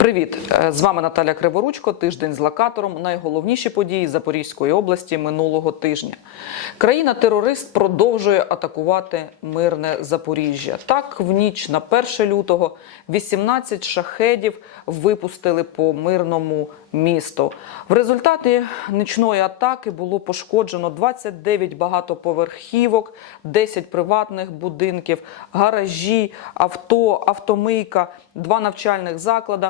Привіт! Е, З вами Наталя Криворучко. Тиждень з локатором. Найголовніші події Запорізької області минулого тижня. Країна-терорист продовжує атакувати мирне Запоріжжя. Так, в ніч на 1 лютого 18 шахедів випустили по мирному місту. В результаті нічної атаки було пошкоджено 29 багатоповерхівок, 10 приватних будинків, гаражі, авто, автомийка, два навчальних заклади.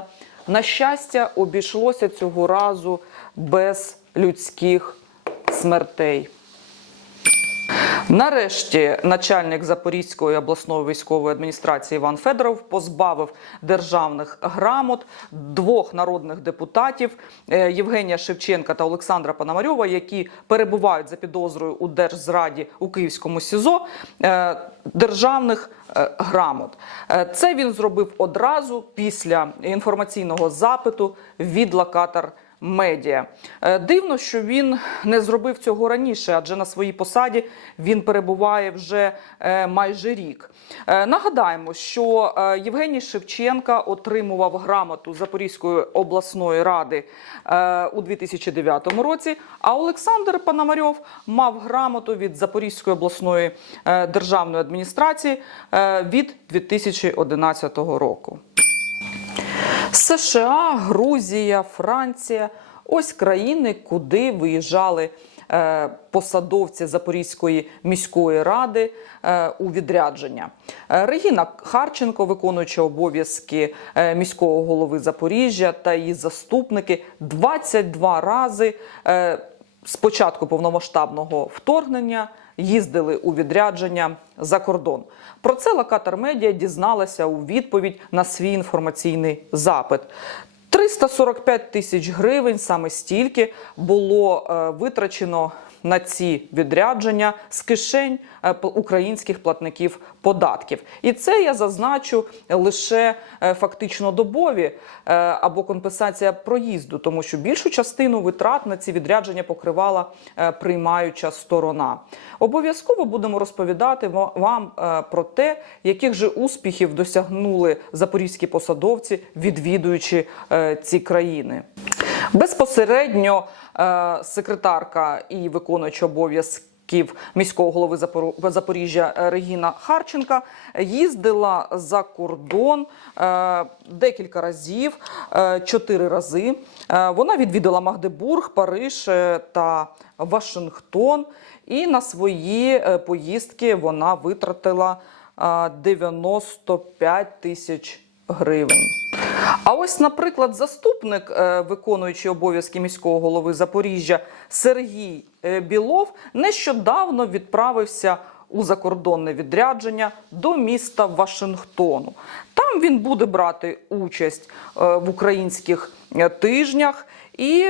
На щастя, обійшлося цього разу без людських смертей. Нарешті начальник Запорізької обласної військової адміністрації Іван Федоров позбавив державних грамот двох народних депутатів е, Євгенія Шевченка та Олександра Пономарьова, які перебувають за підозрою у держзраді у Київському СІЗО. е, Державних е, грамот це він зробив одразу після інформаційного запиту від локатор медіа. Е, Дивно, що він не зробив цього раніше, адже на своїй посаді він перебуває вже е, майже рік. Е, Нагадаємо, що Євгеній Шевченка отримував грамоту Запорізької обласної ради у 2009 році. А Олександр Пономарьов мав грамоту від Запорізької обласної державної адміністрації від 2011 року. США, Грузія, Франція ось країни, куди виїжджали е, посадовці Запорізької міської ради е, у відрядження. Е, Регіна Харченко, виконуюча обов'язки міського голови Запоріжжя та її заступники 22 рази е, з початку повномасштабного вторгнення їздили у відрядження за кордон. Про це локатор медіа дізналася у відповідь на свій інформаційний запит. 345 тисяч гривень саме стільки було е, витрачено на ці відрядження з кишень е, українських платників податків. І це я зазначу лише е, фактично добові е, або компенсація проїзду, тому що більшу частину витрат на ці відрядження покривала приймаюча сторона. Обов'язково будемо розповідати вам про те, яких же успіхів досягнули запорізькі посадовці, відвідуючи ці країни. Безпосередньо е, секретарка і виконуюча обов'язків міського голови Запоріжжя е, Регіна Харченка їздила за кордон е, декілька разів, чотири рази. Вона відвідала Магдебург, Париж та Вашингтон. І на свої поїздки вона витратила е, 95 тисяч гривень. А ось, наприклад, заступник е, виконуючий обов'язки міського голови Запоріжжя Сергій е, Білов нещодавно відправився у закордонне відрядження до міста Вашингтону. Там він буде брати участь е, в українських тижнях і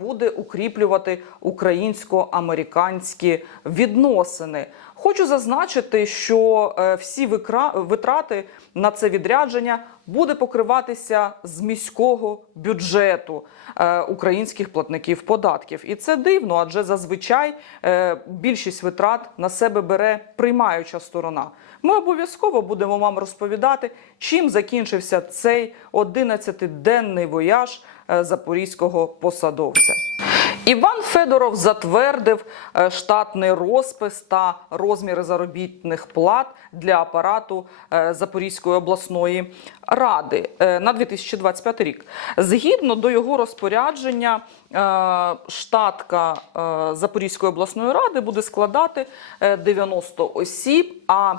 буде укріплювати українсько-американські відносини. Хочу зазначити, що всі витрати на це відрядження буде покриватися з міського бюджету е, українських платників податків. І це дивно, адже зазвичай е, більшість витрат на себе бере приймаюча сторона. Ми обов'язково будемо вам розповідати, чим закінчився цей 11-денний вояж е, запорізького посадовця. Іван Федоров затвердив е, штатний розпис та розміри заробітних плат для апарату е, Запорізької обласної ради е, на 2025 рік. Згідно до його розпорядження, штатка Запорізької обласної ради буде складати е, 90 осіб, а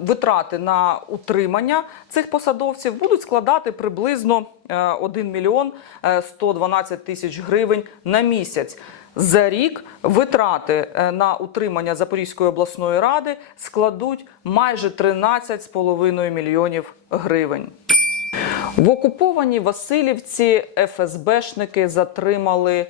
витрати на утримання цих посадовців будуть складати приблизно е, 1 мільйон е, 112 тисяч гривень на місяць. За рік витрати е, на утримання Запорізької обласної ради складуть майже 13,5 мільйонів гривень. В окупованій Васильівці ФСБшники затримали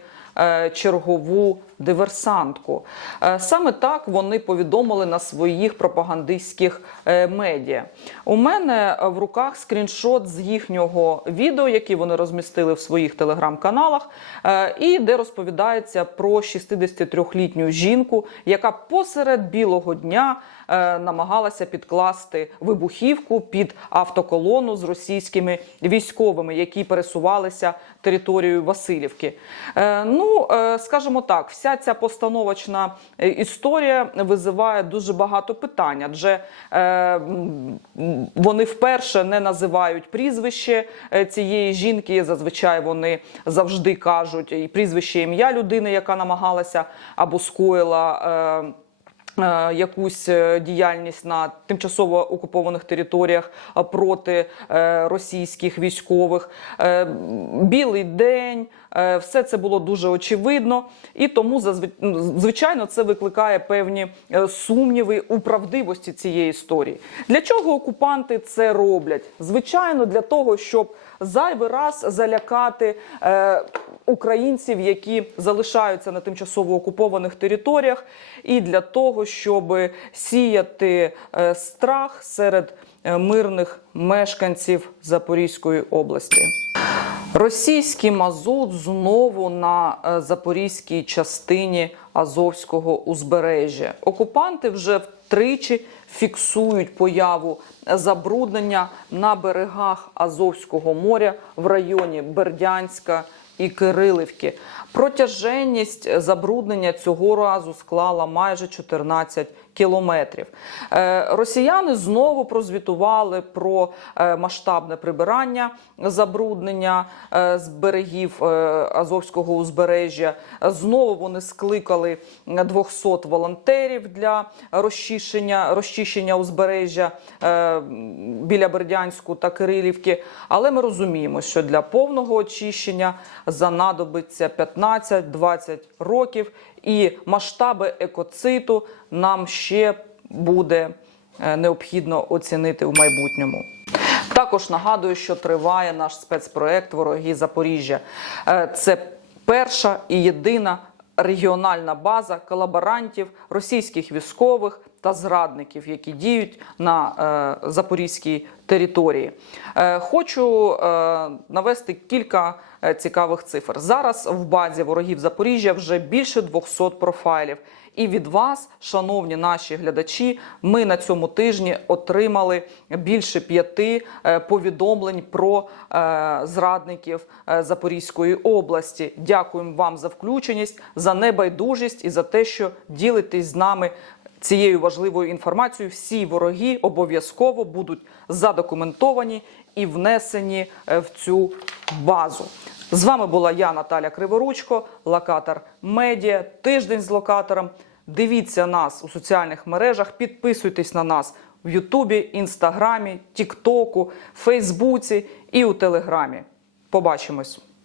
чергову диверсантку. Е, Саме так вони повідомили на своїх пропагандистських е, медіа. У мене в руках скріншот з їхнього відео, які вони розмістили в своїх телеграм-каналах, е, і де розповідається про 63-літню жінку, яка посеред білого дня е, намагалася підкласти вибухівку під автоколону з російськими військовими, які пересувалися територією Васильівки. Е, Ну, е, скажімо так, вся ця постановочна е, історія визиває дуже багато питань, адже е, вони вперше не називають прізвище е, цієї жінки. Зазвичай вони завжди кажуть і прізвище ім'я людини, яка намагалася або скоїла. Е, Якусь е, діяльність на тимчасово окупованих територіях проти е, російських військових. Білий день, все це було дуже очевидно, і тому ну, звичайно це викликає певні сумніви у правдивості цієї історії. Для чого окупанти це роблять? Звичайно, для того, щоб зайвий раз залякати. Е, Українців, які залишаються на тимчасово окупованих територіях, і для того, щоб сіяти е, страх серед е, мирних мешканців Запорізької області. Російський мазут знову на е, запорізькій частині Азовського узбережжя. Окупанти вже втричі фіксують появу забруднення на берегах Азовського моря в районі Бердянська і Кирилівки. Протяженність забруднення цього разу склала майже 14 кілометрів. Е, Росіяни знову прозвітували про е, масштабне прибирання забруднення е, з берегів Азовського узбережжя. Знову вони скликали 200 волонтерів для розчищення, розчищення узбережжя біля Бердянську та Кирилівки. Але ми розуміємо, що для повного очищення занадобиться 15-20 років, і масштаби екоциту нам ще буде е, необхідно оцінити в майбутньому. Також нагадую, що триває наш спецпроект Вороги Запоріжжя. Е, Це перша і єдина регіональна база колаборантів, російських військових та зрадників, які діють на е, запорізькій території. Хочу навести кілька цікавих цифр. Зараз в базі ворогів Запоріжжя вже більше 200 профайлів. І від вас, шановні наші глядачі, ми на цьому тижні отримали більше п'яти е, повідомлень про е, зрадників е, Запорізької області. Дякуємо вам за включеність, за небайдужість і за те, що ділитесь з нами цією важливою інформацією. Всі вороги обов'язково будуть задокументовані і внесені е, в цю базу. З вами була я, Наталя Криворучко, локатор медіа. Тиждень з локатором. Дивіться нас у соціальних мережах, підписуйтесь на нас в Ютубі, Інстаграмі, Тіктоку, Фейсбуці і у Телеграмі. Побачимось.